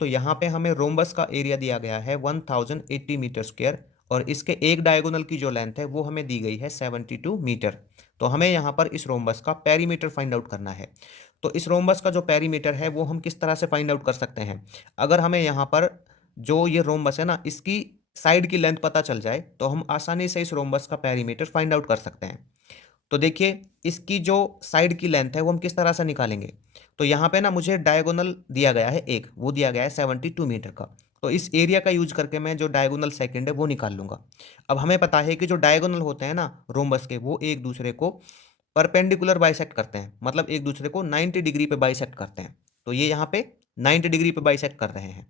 तो यहाँ पे हमें रोम्बस का एरिया दिया गया है 1080 मीटर स्क्वायर और इसके एक डायगोनल की जो लेंथ है वो हमें दी गई है 72 मीटर। तो हमें यहाँ पर इस रोम्बस का पेरीमीटर फाइंड आउट करना है। तो इस रोम्बस का जो पेरीमीटर है वो हम किस तरह से फाइंड आउट कर सकते हैं? अगर हमें यहाँ पर जो ये रोम्बस है ना इसकी साइड की लेंथ पता चल जाए तो हम आसानी से इस रोम्बस का पेरीमीटर फाइंड आउट कर सकते हैं। तो देखिए इसकी जो साइड की लेंथ है वो हम किस तरह से निकालेंगे? तो यहाँ पे ना मुझे डायगोनल दिया गया है एक, वो दिया गया है 72 मीटर का। तो इस एरिया का यूज करके मैं जो डायगोनल सेकंड है वो निकाल लूंगा। अब हमें पता है कि जो डायगोनल होते हैं ना रोम्बस के वो एक दूसरे को परपेंडिकुलर बाइसेक्ट करते हैं, मतलब एक दूसरे को 90 डिग्री पे बाइसेक्ट करते हैं। तो ये यहाँ पे 90 डिग्री पे बाइसेक्ट कर रहे हैं,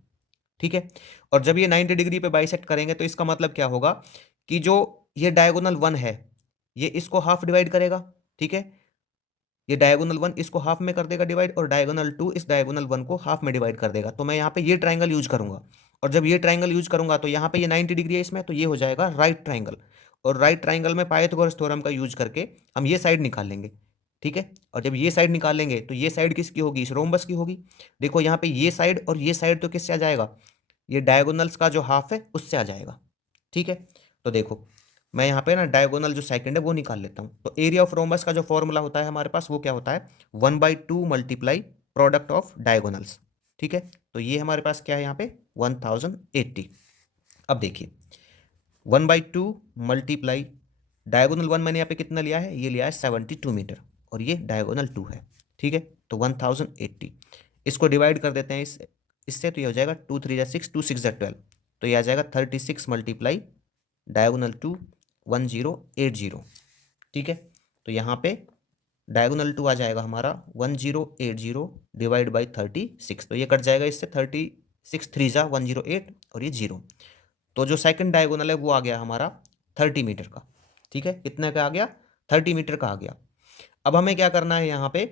ठीक है। और जब ये 90 डिग्री पे बाइसेक्ट करेंगे तो इसका मतलब क्या होगा कि जो ये डायगोनल 1 है ये इसको हाफ डिवाइड करेगा, ठीक है। ये डायगोनल 1 इसको हाफ में कर देगा डिवाइड और डायगोनल 2 इस डायगोनल 1 को हाफ में डिवाइड कर देगा। तो मैं यहाँ पे ये ट्राइंगल यूज करूंगा और जब ये ट्राइंगल यूज करूंगा तो यहाँ पे ये 90 डिग्री है इसमें, तो ये हो जाएगा राइट ट्राइंगल। और राइट ट्राइंगल में पाइथागोरस थ्योरम का यूज करके हम ये साइड निकाल लेंगे, ठीक है। और जब ये साइड निकाल लेंगे तो ये साइड किसकी होगी? इस रोम्बस की होगी। देखो यहाँ पे ये साइड और ये साइड तो किससे आ जाएगा? ये डायगोनल्स का जो हाफ है उससे आ जाएगा, ठीक है। तो देखो मैं यहाँ पे ना डायगोनल जो सेकंड है वो निकाल लेता हूँ। तो एरिया ऑफ रोम्बस का जो फॉर्मूला होता है हमारे पास वो क्या होता है? 1/2 मल्टीप्लाई प्रोडक्ट ऑफ डायगोनल्स, ठीक है। तो ये हमारे पास क्या है यहाँ पे? 1080। अब देखिए 1/2 मल्टीप्लाई डायगोनल 1 मैंने यहाँ पे कितना लिया है? ये लिया है 72 मीटर और ये डायगोनल 2 है, ठीक है। तो 1080 इसको डिवाइड कर देते हैं इससे, तो ये हो जाएगा 2 3 6 2 6 12। तो ये आ जाएगा 36 मल्टीप्लाई डायगोनल 2 1080, ठीक है। तो यहाँ पे डायगोनल 2 आ जाएगा हमारा 1080 डिवाइड बाई 36। तो ये कट जाएगा इससे, 36 3 जा 108 और ये 0। तो जो सेकंड डायगोनल है वो आ गया हमारा 30 मीटर का, ठीक है। कितने का आ गया? 30 मीटर का आ गया। अब हमें क्या करना है? यहाँ पे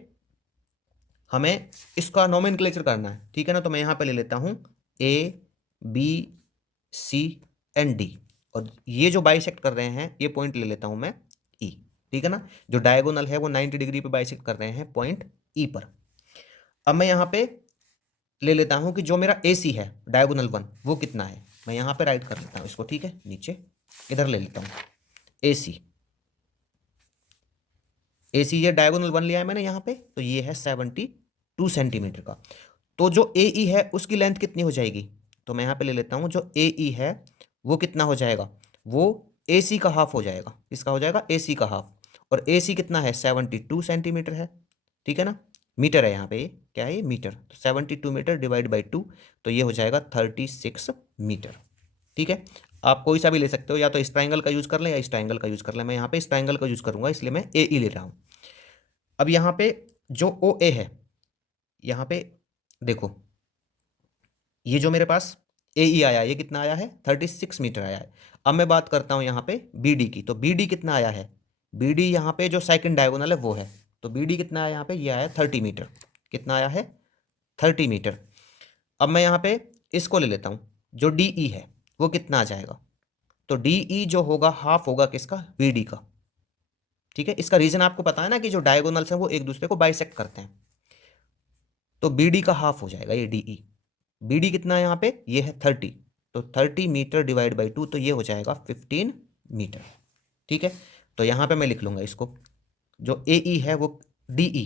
हमें इसका नोमेनक्लेचर करना है, ठीक है ना। तो मैं यहाँ पे ले लेता हूँ A B C and D और ये जो बाइसेक्ट कर रहे हैं ये पॉइंट ले लेता हूँ मैं ई, ठीक है ना। जो डायगोनल है वो 90 डिग्री पे बाइसेक्ट कर रहे हैं पॉइंट ई पर। अब मैं यहाँ पे ले लेता हूँ कि जो मेरा ए सी है डायगोनल 1 वो कितना है। मैं यहाँ पे राइट कर लेता हूँ इसको, ठीक है। नीचे इधर ले लेता हूँ ए सी ये डायगोनल 1 लिया है मैंने यहाँ पे, तो ये है 72 सेंटीमीटर का। तो जो ए ई है उसकी लेंथ कितनी हो जाएगी? तो मैं यहाँ पे ले लेता हूँ जो ए ई है वो कितना हो जाएगा? वो ए सी का हाफ हो जाएगा। इसका हो जाएगा ए सी का हाफ। और ए सी कितना है? 72 सेंटीमीटर है, ठीक है ना। मीटर है यहाँ पे, ये क्या है? ये मीटर। तो 72 मीटर डिवाइड बाई 2, तो ये हो जाएगा 36 मीटर, ठीक है। आप कोई सा भी ले सकते हो, या तो इस ट्राइंगल का यूज कर लें या इस ट्राइंगल का यूज कर लें। मैं यहाँ पे इस ट्राइंगल का यूज करूंगा इसलिए मैं ए ई ले रहा हूँ। अब यहाँ पे जो ओ ए है, यहाँ पे देखो ये जो मेरे पास ए ई आया ये कितना आया है? 36 मीटर आया है। अब मैं बात करता हूँ यहाँ पे बी डी की। तो बी डी कितना आया है? बी डी यहाँ पे जो सेकंड डायगोनल है वो है। तो बी डी कितना आया यहाँ पे? ये आया 30 मीटर। कितना आया है? 30 मीटर। अब मैं यहाँ पे इसको ले लेता हूँ, जो डी ई है वो कितना आ जाएगा? तो डी ई जो होगा हाफ होगा किसका? बी डी का, ठीक है। इसका रीजन आपको पता है ना कि जो डायगोनल्स हैं वो एक दूसरे को बाइसेक्ट करते हैं। तो बी डी का हाफ हो जाएगा ये डी ई। बी डी कितना है यहाँ पे? ये है 30। तो 30 मीटर डिवाइड बाई 2, तो ये हो जाएगा 15 मीटर, ठीक है। तो यहाँ पे मैं लिख लूंगा इसको, जो ए ई है वो डी ई,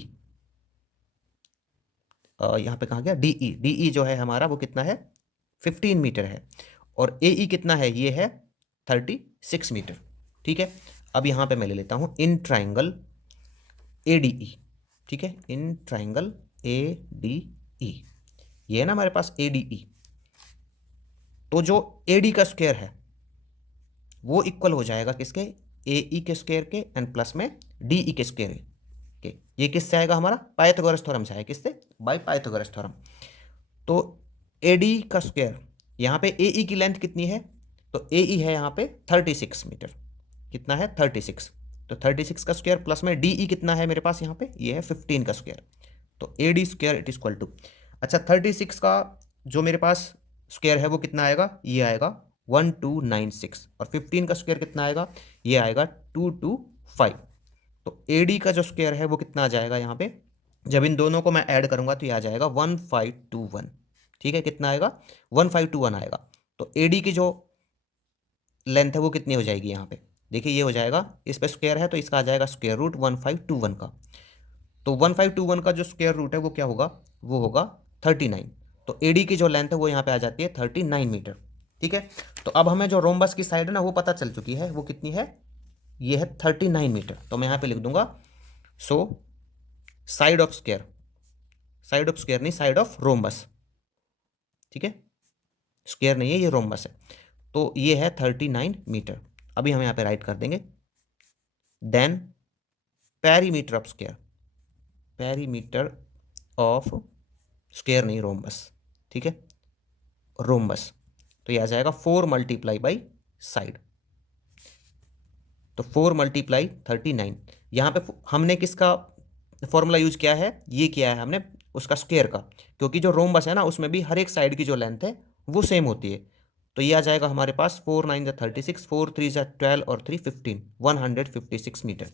यहाँ पे कहाँ गया? D E. डी ई जो है हमारा वो कितना है? 15 मीटर है। और ए ई कितना है? ये है 36 मीटर, ठीक है। अब यहाँ पे मैं ले लेता हूँ in triangle A D E, ठीक है। In triangle A D E, ये है ना हमारे पास ए डी ई। तो जो ए डी का स्क्वायर है वो इक्वल हो जाएगा किसके? ए ई के स्क्वायर के एंड प्लस में डी ई के स्क्वायर के। ये किससे आएगा? हमारा पाइथागोरस थ्योरम से आएगा। किससे? By Pythagoras theorem. तो ए डी का स्क्वायर, यहाँ पे ए ई की लेंथ कितनी है? तो ए ई है यहाँ पे 36 मीटर। कितना है? 36। तो 36 का स्क्वायर प्लस में डी ई कितना है मेरे पास यहाँ पे? ये है 15 का स्क्वायर। तो A D square it is equal to, अच्छा 36 का जो मेरे पास स्क्वायर है वो कितना आएगा? ये आएगा 1296। और 15 का स्क्वायर कितना आएगा? ये आएगा 225। तो ए डी का जो स्क्वायर है वो कितना आ जाएगा यहाँ पे? जब इन दोनों को मैं ऐड करूंगा तो ये आ जाएगा 1521, ठीक है, कितना आएगा 1521 आएगा। तो एडी की जो लेंथ है वो कितनी हो जाएगी यहाँ पे, देखिए ये हो जाएगा, इस पे स्क्वायर है तो इसका आ जाएगा स्क्वायर रूट 1521 का। तो 1521 का जो स्क्वायर रूट है वो क्या होगा, वो होगा 39। तो एडी की जो लेंथ है वो यहाँ पे आ जाती है 39 मीटर। ठीक है, तो अब हमें जो रोम्बस की साइड है ना वो पता चल चुकी है, वो कितनी है, ये है 39 मीटर। तो मैं यहाँ पे लिख दूंगा so side of square, side of square नहीं, साइड ऑफ रोम्बस। ठीक है, स्क्वायर नहीं है, ये रोम्बस है। तो ये है 39 मीटर। अभी हम यहाँ पे राइट कर देंगे then perimeter of square, perimeter of square नहीं रोम्बस, ठीक है, रोम्बस। तो ये आ जाएगा 4 मल्टीप्लाई बाई साइड, तो 4 मल्टीप्लाई 39। यहाँ पे हमने किसका फॉर्मूला यूज किया है, ये किया है हमने उसका स्क्वायर का, क्योंकि जो रोम्बस है ना उसमें भी हर एक साइड की जो लेंथ है वो सेम होती है। तो ये आ जाएगा हमारे पास 4 9 36, 4 3 12 और 3 15, 156 मीटर।